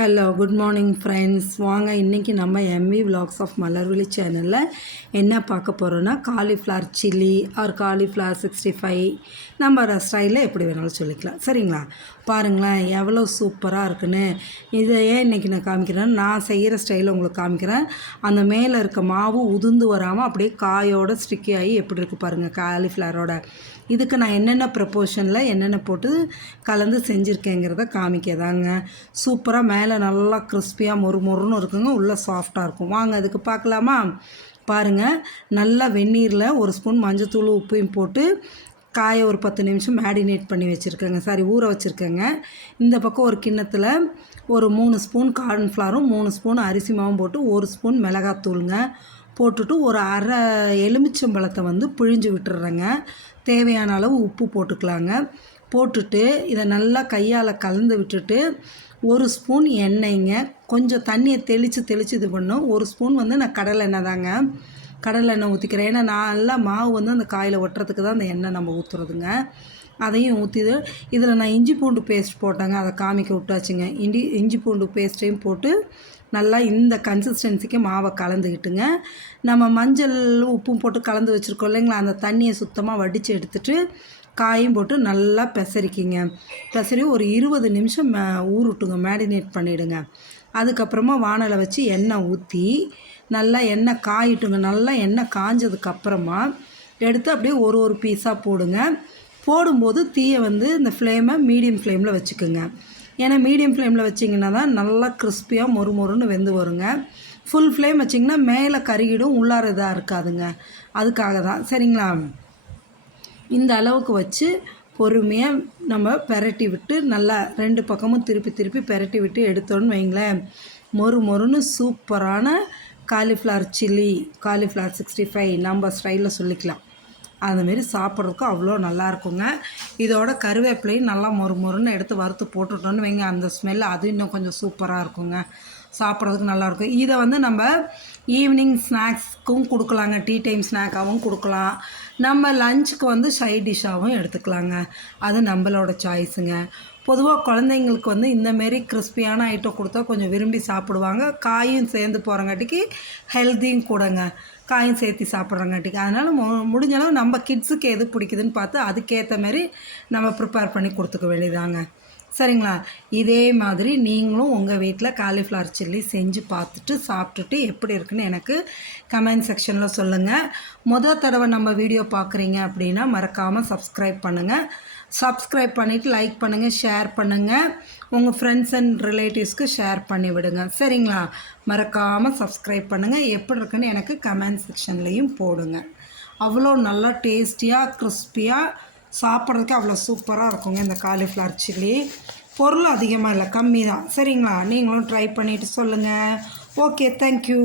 Hello good morning friends வாங்க இன்றைக்கி நம்ம எம்வி விலாக்ஸ் ஆஃப் மலர்விழி சேனலில் என்ன பார்க்க போகிறோன்னா cauliflower chilli or cauliflower sixty five நம்ம ஸ்டைலில் எப்படி வேணாலும் சொல்லிக்கலாம். சரிங்களா? பாருங்களேன் எவ்வளோ சூப்பராக இருக்குன்னு. இதை ஏன் இன்றைக்கி நான் காமிக்கிறேன் நான் செய்கிற ஸ்டைலில் உங்களுக்கு காமிக்கிறேன். அந்த மேலே இருக்க மாவு உதிர்ந்து வராமல் அப்படியே காயோட ஸ்டிக்கி ஆகி எப்படி இருக்குது பாருங்கள் காலிஃப்ளவரோட இதுக்கு நான் என்னென்ன ப்ரப்போர்ஷனில் என்னென்ன போட்டு கலந்து செஞ்சுருக்கேங்கிறத காமிக்கதாங்க. சூப்பராக மேலே நல்லா கிறிஸ்பியாக மொறு மொறுன்னு இருக்குங்க. உள்ளே சாஃப்டாக இருக்கும். வாங்க அதுக்கு பார்க்கலாமா? பாருங்கள் நல்லா வெந்நீரில் ஒரு ஸ்பூன் மஞ்சத்தூள் உப்பையும் போட்டு காய ஒரு பத்து நிமிஷம் மேடினேட் பண்ணி வச்சுருக்கேங்க. சாரி ஊற வச்சுருக்கேங்க. இந்த பக்கம் ஒரு கிண்ணத்தில் ஒரு மூணு ஸ்பூன் கார்ன்ஃப்ளாரும் மூணு ஸ்பூன் அரிசி மாவும் போட்டு ஒரு ஸ்பூன் மிளகாத்தூளுங்க. போட்டுட்டு ஒரு அரை எலுமிச்சம்பழத்தை வந்து பிழிஞ்சு விட்டுறேங்க. தேவையான அளவு உப்பு போட்டுக்கலாங்க. போட்டுட்டு இதை நல்லா கையால் கலந்து விட்டுட்டு ஒரு ஸ்பூன் எண்ணெய்ங்க. கொஞ்சம் தண்ணியை தெளித்து தெளித்து இது பண்ணும் ஒரு ஸ்பூன் வந்து நான் கடலை எண்ணெய் தாங்க. கடலை எண்ணெய் ஊற்றிக்கிறேன் ஏன்னா நல்லா மாவு வந்து அந்த காயில் ஒட்டுறதுக்கு தான் அந்த எண்ணெய் நம்ம ஊற்றுறதுங்க அதையும் ஊற்றி இதில் நான் இஞ்சி பூண்டு பேஸ்ட் போட்டேங்க. அதை காமிக்க விட்டாச்சுங்க. இஞ்சி இஞ்சி பூண்டு பேஸ்ட்டையும் போட்டு நல்லா இந்த கன்சிஸ்டன்சிக்கு மாவை கலந்துக்கிட்டுங்க. நம்ம மஞ்சள் உப்பும் போட்டு கலந்து வச்சுருக்கோம் இல்லைங்களா? அந்த தண்ணியை சுத்தமாக வடித்து எடுத்துகிட்டு காயும் போட்டு நல்லா பெசரிக்கிங்க. பெசரி ஒரு இருபது நிமிஷம் மே ஊருட்டுங்க மேரினேட் பண்ணிவிடுங்க அதுக்கப்புறமா வானலை வச்சு எண்ணெய் ஊற்றி நல்லா எண்ணெய் காயிட்டுங்க. நல்லா எண்ணெய் காஞ்சதுக்கப்புறமா எடுத்து அப்படியே ஒரு ஒரு பீஸாக போடுங்க. போடும்போது தீயை வந்து இந்த ஃப்ளேமை மீடியம் ஃப்ளேமில் வச்சுக்கோங்க. ஏன்னா மீடியம் ஃப்ளேமில் வச்சிங்கன்னா தான் நல்லா கிறிஸ்பியாக மொறு மொறுன்னு வெந்து வருங்க. ஃபுல் ஃப்ளேம் வச்சிங்கன்னா மேலே கருகிடும் உள்ளார இதாக இருக்காதுங்க. அதுக்காக தான். சரிங்களா? இந்த அளவுக்கு வச்சு பொறுமையாக நம்ம பெரட்டி விட்டு நல்லா ரெண்டு பக்கமும் திருப்பி திருப்பி பெரட்டி விட்டு எடுத்தோன்னு வைங்களேன். மொறு மொறுன்னு சூப்பரான cauliflower chilli cauliflower sixty five நம்ம ஸ்டைலில் சொல்லிக்கலாம். அதுமாரி சாப்பிட்றதுக்கு அவ்வளோ நல்லா இருக்குங்க. இதோட கருவேப்பிலையும் நல்லா மொறு மொறுன்னு எடுத்து வறுத்து போட்டுட்டோன்னு வைங்க. அந்த ஸ்மெல் அது இன்னும் கொஞ்சம் சூப்பராக இருக்குங்க. சாப்பிட்றதுக்கு நல்லாயிருக்கும் இதை வந்து நம்ம ஈவினிங் ஸ்நாக்ஸ்க்கும் கொடுக்கலாங்க. டீ டைம் ஸ்நாக்காகவும் கொடுக்கலாம். நம்ம லஞ்சுக்கு வந்து சைட் டிஷ்ஷாகவும் எடுத்துக்கலாங்க. அது நம்மளோட சாய்ஸுங்க பொதுவாக குழந்தைங்களுக்கு வந்து இந்தமாரி கிறிஸ்பியான ஐட்டம் கொடுத்தா கொஞ்சம் விரும்பி சாப்பிடுவாங்க. காயும் சேர்ந்து போகிறங்காட்டிக்கு ஹெல்த்தியும் கூடங்க. காயும் சேர்த்து சாப்பிட்றங்காட்டிக்கு. அதனால் மு முடிஞ்சளவு நம்ம கிட்ஸுக்கு எது பிடிக்குதுன்னு பார்த்து அதுக்கேற்ற மாரி நம்ம ப்ரிப்பேர் பண்ணி கொடுத்துக்க வேண்டியதாங்க சரிங்களா? இதே மாதிரி நீங்களும் உங்கள் வீட்டில் காலிஃப்ளவர் சில்லி செஞ்சு பார்த்துட்டு சாப்பிட்டுட்டு எப்படி இருக்குன்னு எனக்கு கமெண்ட் செக்ஷனில் சொல்லுங்கள் முதல் தடவை நம்ம வீடியோ பார்க்குறீங்க அப்படின்னா மறக்காமல் சப்ஸ்கிரைப் பண்ணுங்கள் சப்ஸ்கிரைப் பண்ணிவிட்டு லைக் பண்ணுங்கள் ஷேர் பண்ணுங்கள் உங்கள் ஃப்ரெண்ட்ஸ் அண்ட் ரிலேட்டிவ்ஸ்க்கு ஷேர் பண்ணி விடுங்க. சரிங்களா? மறக்காமல் சப்ஸ்கிரைப் பண்ணுங்கள் எப்படி இருக்குன்னு எனக்கு கமெண்ட் செக்ஷன்லேயும் போடுங்க. அவ்வளோ நல்லா டேஸ்டியாக கிறிஸ்பியாக சாப்பிட்றதுக்கு அவ்வளோ சூப்பராக இருக்குங்க இந்த காலிஃப்ளவர் சில்லி பொருள் அதிகமாக இல்லை கம்மி தான். சரிங்களா? நீங்களும் ட்ரை பண்ணிவிட்டு சொல்லுங்கள் ஓகே தேங்க்யூ